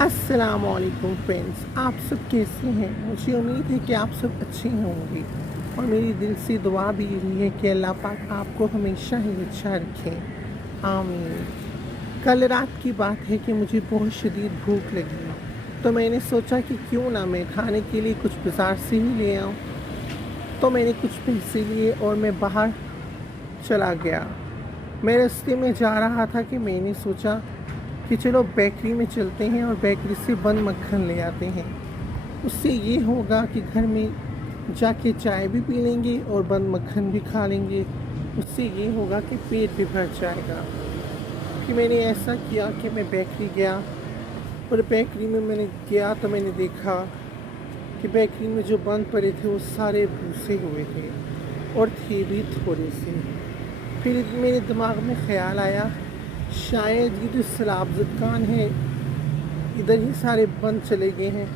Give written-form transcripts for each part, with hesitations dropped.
अस्सलामुअलैकुम फ्रेंड्स, आप सब कैसे हैं। मुझे उम्मीद है कि आप सब अच्छे होंगे और मेरी दिल से दुआ भी यही है कि अल्लाह पाक आपको हमेशा ही अच्छा रखे। आमीन। कल रात की बात है कि मुझे बहुत शदीद भूख लगी, तो मैंने सोचा कि क्यों ना मैं खाने के लिए कुछ बाज़ार से ही ले आऊँ। तो मैंने कुछ पैसे लिए और मैं बाहर चला गया। मैं रास्ते में जा रहा था कि मैंने सोचा कि चलो बेकरी में चलते हैं और बेकरी से बन मक्खन ले आते हैं। उससे ये होगा कि घर में जाके चाय भी पी लेंगे और बन मक्खन भी खा लेंगे। उससे ये होगा कि पेट भी भर जाएगा। कि मैंने ऐसा किया कि मैं बेकरी गया और बेकरी में मैंने गया तो मैंने देखा कि बेकरी में जो बन पड़े थे वो सारे भूसे हुए थे और थे भी थोड़े से। फिर मेरे दिमाग में ख़्याल आया, शायद ये जो सैलाब ज़ुकान है इधर ही सारे बंद चले गए हैं,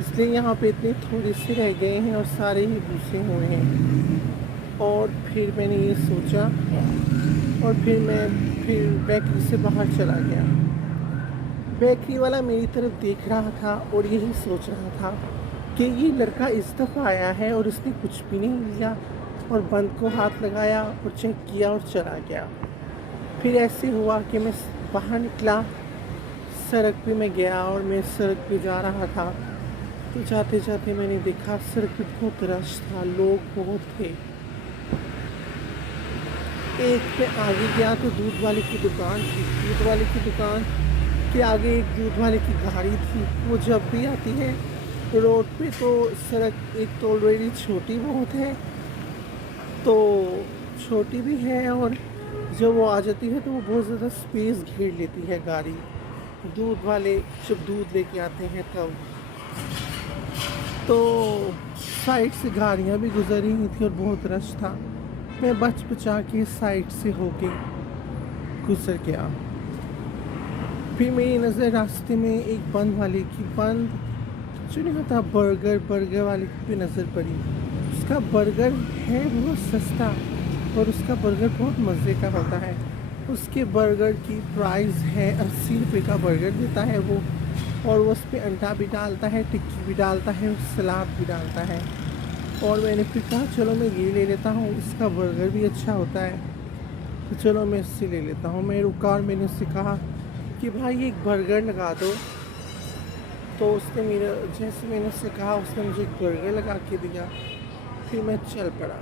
इसलिए यहाँ पे इतने थोड़े से रह गए हैं और सारे ही भूसे हुए हैं। और फिर मैंने ये सोचा और फिर बेकरी से बाहर चला गया। बेकरी वाला मेरी तरफ देख रहा था और यही सोच रहा था कि ये लड़का इस दफ़ा आया है और उसने कुछ भी नहीं लिया और बंद को हाथ लगाया और चेक किया और चला गया। फिर ऐसे हुआ कि मैं बाहर निकला, सड़क पे मैं गया और मैं सड़क पे जा रहा था। तो जाते जाते मैंने देखा सड़क पे बहुत रश था, लोग बहुत थे। एक पे आगे गया तो दूध वाले की दुकान थी। दूध वाले की दुकान के आगे एक दूध वाले की गाड़ी थी। वो जब भी आती है रोड पे तो सड़क एक तो ऑलरेडी छोटी बहुत है, तो छोटी भी है और जब वो आ जाती है तो वो बहुत ज़्यादा स्पेस घेर लेती है गाड़ी। दूध वाले जब दूध लेके आते हैं तब तो साइड से गाड़ियाँ भी गुजर रही थी और बहुत रश था। मैं बच बचा के साइड से होके गुजर गया। फिर मेरी नज़र रास्ते में एक बंद वाले की बंद जो नहीं होता बर्गर वाले की भी नज़र पड़ी। उसका बर्गर है बहुत सस्ता और उसका बर्गर बहुत मज़े का होता है। उसके बर्गर की प्राइस है 80 रुपये का बर्गर देता है वो, और वो उस पर अंडा भी डालता है, टिक्की भी डालता है और सलाद भी डालता है। और मैंने फिर कहा चलो मैं ये ले लेता हूँ, इसका बर्गर भी अच्छा होता है तो चलो मैं इससे ले लेता हूँ। मैं रुका और मैंने उससे कहा कि भाई एक बर्गर लगा दो। तो उसने मेरा जैसे मैंने उससे कहा उसने मुझे एक बर्गर लगा के दिया। फिर मैं चल पड़ा।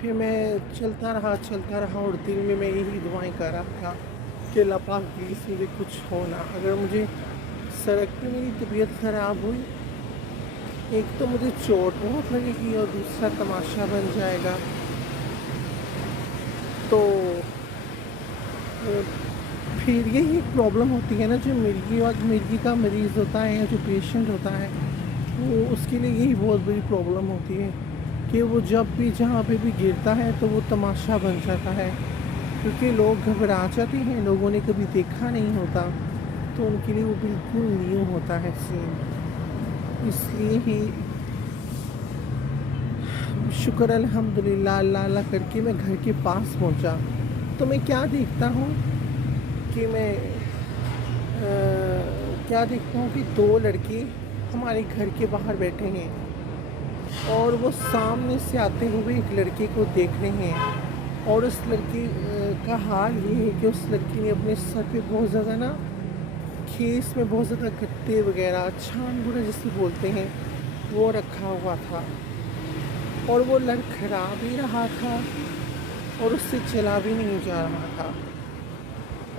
फिर मैं चलता रहा और दिल में मैं यही दुआएं कर रहा था कि अल्लाह पाक प्लीज़ मुझे कुछ हो ना। अगर मुझे सड़क पे मेरी तबीयत ख़राब हुई, एक तो मुझे चोट बहुत लगेगी और दूसरा तमाशा बन जाएगा। तो फिर यही एक प्रॉब्लम होती है ना, जो मिर्गी का मरीज़ होता है या जो पेशेंट होता है वो उसके लिए यही बहुत बड़ी प्रॉब्लम होती है कि वो जब भी जहाँ पे भी गिरता है तो वो तमाशा बन जाता है, क्योंकि लोग घबरा जाते हैं, लोगों ने कभी देखा नहीं होता तो उनके लिए वो बिल्कुल न्यू होता है सीन। इसलिए ही शुक्र अल्हम्दुलिल्लाह अल्लाह करके मैं घर के पास पहुंचा। तो मैं क्या देखता हूँ कि दो लड़के हमारे घर के बाहर बैठे हैं और वो सामने से आते हुए एक लड़के को देख रहे हैं। और उस लड़के का हाल ये है कि उस लड़की ने अपने सर पे बहुत ज़्यादा ना खेस में बहुत ज़्यादा गत्ते वगैरह छान बुरा जिसे बोलते हैं वो रखा हुआ था और वो लड़खड़ा भी रहा था और उससे चला भी नहीं जा रहा था।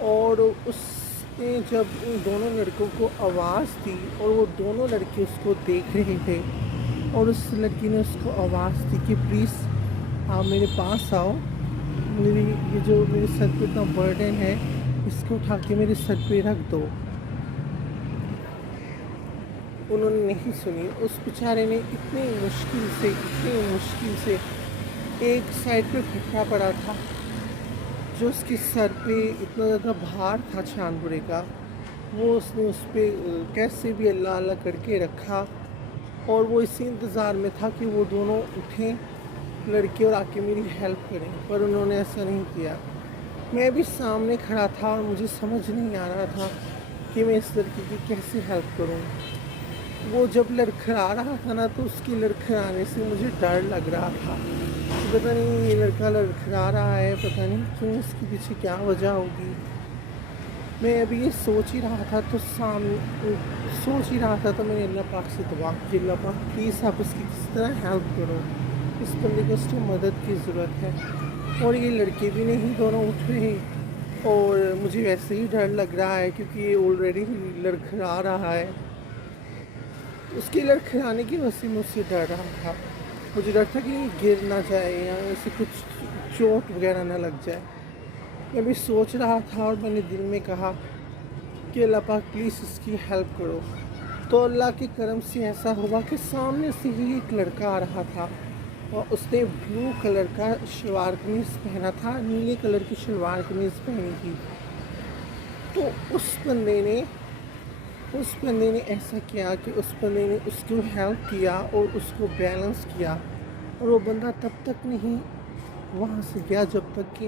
और उसने जब उन दोनों लड़कों को आवाज़ दी और वो दोनों लड़के उसको देख रहे थे और उस लड़की ने उसको आवाज़ दी कि प्लीज़ आप मेरे पास आओ, मेरी ये जो मेरे सर पे इतना बर्डन है इसको उठा के मेरे सर पे रख दो। उन्होंने नहीं सुनी। उस बेचारे ने इतनी मुश्किल से एक साइड पे फटा पड़ा था, जो उसके सर पे इतना ज़्यादा भार था छानबुरे का, वो उसने उस पर कैसे भी अल्लाह अल्लाह करके रखा। और वो इसी इंतज़ार में था कि वो दोनों उठें लड़के और आके मेरी हेल्प करें, पर उन्होंने ऐसा नहीं किया। मैं भी सामने खड़ा था और मुझे समझ नहीं आ रहा था کہ میں اس لڑکی کی کیسے ہیلپ کروں. وہ جب لڑکھڑا رہا تھا نا تو اس کی لڑکھڑانے سے مجھے ڈر لگ رہا تھا. پتہ نہیں یہ لڑکا لڑکھڑا رہا ہے، پتہ نہیں کیوں، اس کے پیچھے کیا وجہ ہوگی. میں ابھی یہ سوچ ہی رہا تھا تو میں نے اللہ پاک سے دعا کی، اللہ پاک پلیز آپ اس کی کس طرح ہیلپ کرو، اس بندے کو اس کی مدد کی ضرورت ہے. اور یہ لڑکے بھی نہیں دونوں اٹھ رہے، اور مجھے ویسے ہی ڈر لگ رہا ہے کیونکہ یہ آلریڈی لڑکھڑا رہا ہے. اس کے لڑکھڑانے کی وجہ سے مجھ سے ڈر رہا تھا. مجھے ڈر تھا کہ یہ گر نہ جائے یا اسے کچھ چوٹ وغیرہ نہ لگ جائے. میں بھی سوچ رہا تھا اور میں نے دل میں کہا کہ اللہ پاک پلیز اس کی ہیلپ کرو. تو اللہ کے کرم سے ایسا ہوا کہ سامنے سے ہی ایک لڑکا آ رہا تھا، اور اس نے بلو کلر کا شلوار قمیض پہنا تھا، نیلے کلر کی شلوار قمیض پہنی تھی. تو اس بندے نے ایسا کیا کہ اس بندے نے اس کو ہیلپ کیا اور اس کو بیلنس کیا. اور وہ بندہ تب تک نہیں وہاں سے گیا جب تک کہ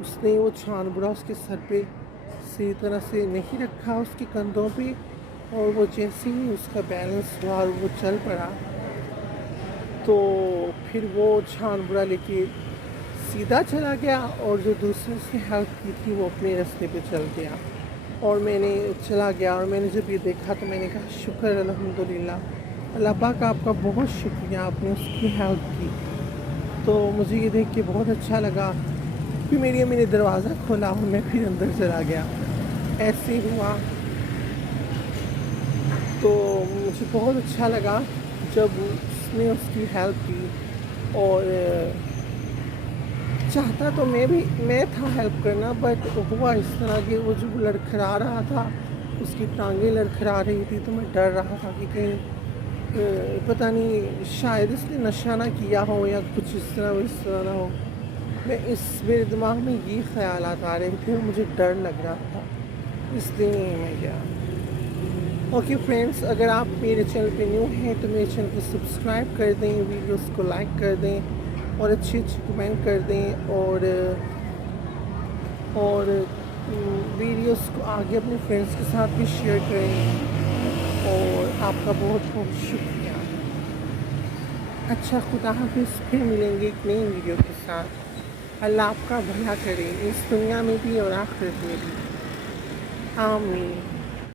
اس نے وہ چھان برا اس کے سر پہ صحیح طرح سے نہیں رکھا، اس کے کندھوں پہ. اور وہ جیسے ہی اس کا بیلنس ہوا اور وہ چل پڑا، تو پھر وہ چھان برا لے کے سیدھا چلا گیا، اور جو دوسرے سے ہیلپ کی تھی وہ اپنے راستے پہ چل گیا. اور میں نے چلا گیا، اور میں نے جب یہ دیکھا تو میں نے کہا شکر الحمدللہ، اللہ پاک آپ کا بہت شکریہ، آپ نے اس کی ہیلپ کی. تو مجھے یہ دیکھ کے بہت اچھا لگا. پھر میری امی نے دروازہ کھولا اور میں پھر اندر چلا گیا. ایسے ہوا تو مجھے بہت اچھا لگا جب اس نے اس کی ہیلپ کی. اور چاہتا تو میں تھا ہیلپ کرنا، بٹ ہوا اس طرح کہ وہ جو لڑکھڑا رہا تھا اس کی ٹانگیں لڑکھڑا رہی تھی، تو میں ڈر رہا تھا کہ کہیں پتہ نہیں شاید اس نے نشہ نہ کیا ہو یا کچھ اس طرح نہ ہو. میرے دماغ میں یہ خیالات آ رہے تھے اور مجھے ڈر لگ رہا تھا، اس لیے میں گیا. اوکے فرینڈس، اگر آپ میرے چینل پہ نیو ہیں تو میرے چینل کو سبسکرائب کر دیں، ویڈیوز کو لائک کر دیں اور اچھے کمنٹ کر دیں، اور ویڈیوز کو آگے اپنے فرینڈس کے ساتھ بھی شیئر کریں. اور آپ کا بہت بہت شکریہ. اچھا، خدا حافظ. پھر ملیں گے ایک نئی ویڈیو کے ساتھ. اللہ آپ کا بھلا کرے اس دنیا میں بھی اور آخرت میں بھی. آمین.